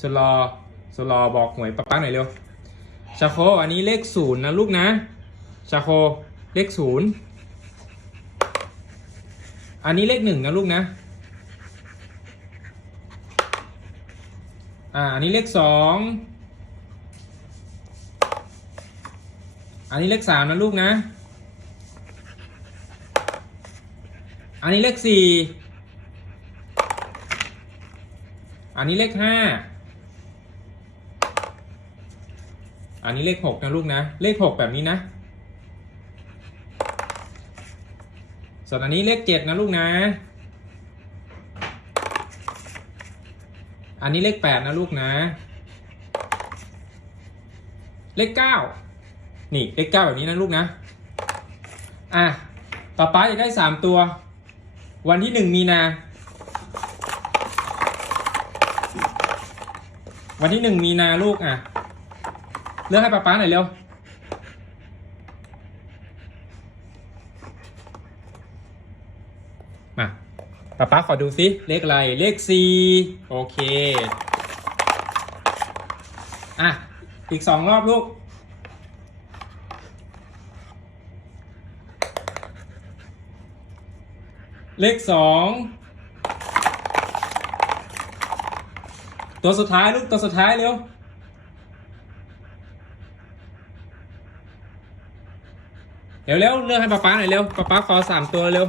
สลอสลอบอกหวยป๊าป๊าหน่อยเร็วชาโคอันนี้เลขศูนย์นะลูกนะชาโคเลขศูนย์อันนี้เลขหนึ่งนะลูกนะ อ่า อันนี้เลขสอง อันนี้เลขสามนะลูกนะ อันนี้เลขสี่ อันนี้เลขห้า อันนี้เลขหกนะลูกนะ เลขหกแบบนี้นะ ส่วนอันนี้เลขเจ็ดนะลูกนะ อันนี้เลขแปดนะลูกนะ เลขเก้านี่เลขเก้าแบบนี้นะลูกนะ อะ ต่อไปจะได้สามตัว วันที่หนึ่งมีนา วันที่หนึ่งมีนาลูกอะ เลือกให้ป๊าป๊าหน่อยเร็ว มาป๊าป๊าขอดูซิ เลขอะไร เลขสี่โอเค อะ อีกสองรอบลูก เลขสองตัวสุดท้ายลูก ตัวสุดท้ายเร็ว เร็วเร็วๆเลือกให้ป๊าป๊าหน่อยเร็วป๊าป๊าขอสามตัวเร็ว